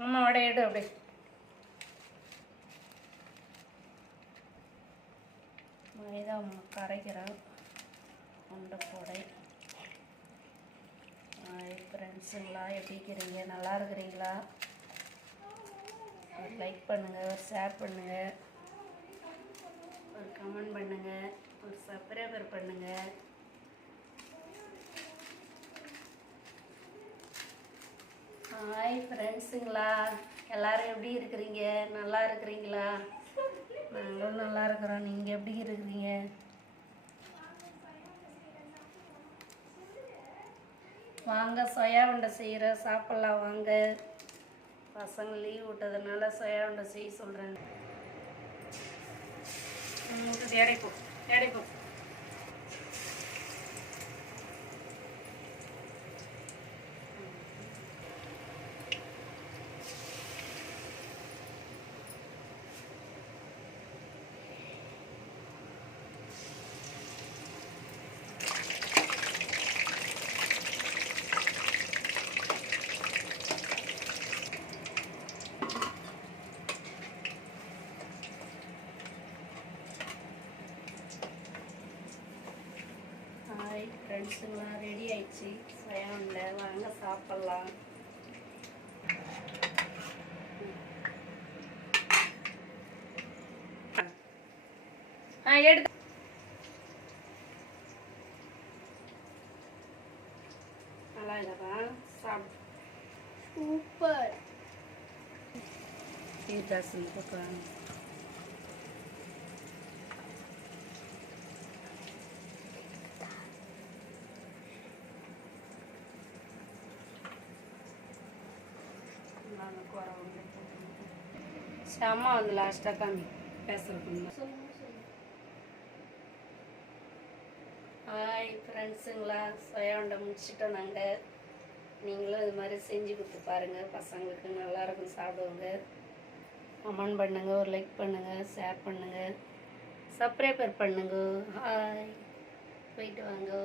அம்மா வடை எடு அப்படியே. மைதா கரைக்கிறேன் உண்டை போடை. ஃப்ரெண்ட்ஸுங்களா எப்படி இருக்கிறீங்க? நல்லா இருக்கிறீங்களா? ஒரு லைக் பண்ணுங்கள், ஒரு ஷேர் பண்ணுங்கள், ஒரு கமெண்ட் பண்ணுங்கள், ஒரு சப்ஸ்கிரைபர் பண்ணுங்கள். ஹாய் ஃப்ரெண்ட்ஸுங்களா, எல்லோரும் எப்படி இருக்கிறீங்க? நல்லா இருக்கிறீங்களா? நாங்களும் நல்லா இருக்கிறோம். நீங்கள் எப்படி இருக்கிறீங்க? வாங்க சோயா உண்டை செய்கிற சாப்பிட்லாம் வாங்க. பசங்க லீவ் விட்டதுனால சோயா உண்டை செய்ய சொல்கிறேன். எடைப்போம் எடைப்போம். ஹாய் ஃப்ரெண்ட்ஸுங்களாம், ரெடி ஆயிடுச்சு சோயா உண்டை. வாங்க சாப்பிட்லாம். எடுத்து நல்லா இல்லைப்பா, சாப்பிடு. சூப்பர். தீர்த்தாசன் போட்டுவாங்க. அம்மா வந்து லாஸ்ட்டாக காமி பேசுகிறதுங்க. ஹாய் ஃப்ரெண்ட்ஸுங்களா, சோயா உண்டை முடிச்சிட்டோம் நாங்கள். நீங்களும் இது மாதிரி செஞ்சு கொடுத்து பாருங்கள், பசங்களுக்கு நல்லாயிருக்கும், சாப்பிடுவாங்க. கமெண்ட் பண்ணுங்கள், ஒரு லைக் பண்ணுங்கள், ஷேர் பண்ணுங்கள், சப்ஸ்கிரைபர் பண்ணுங்க. ஹாய், போயிட்டு வாங்க.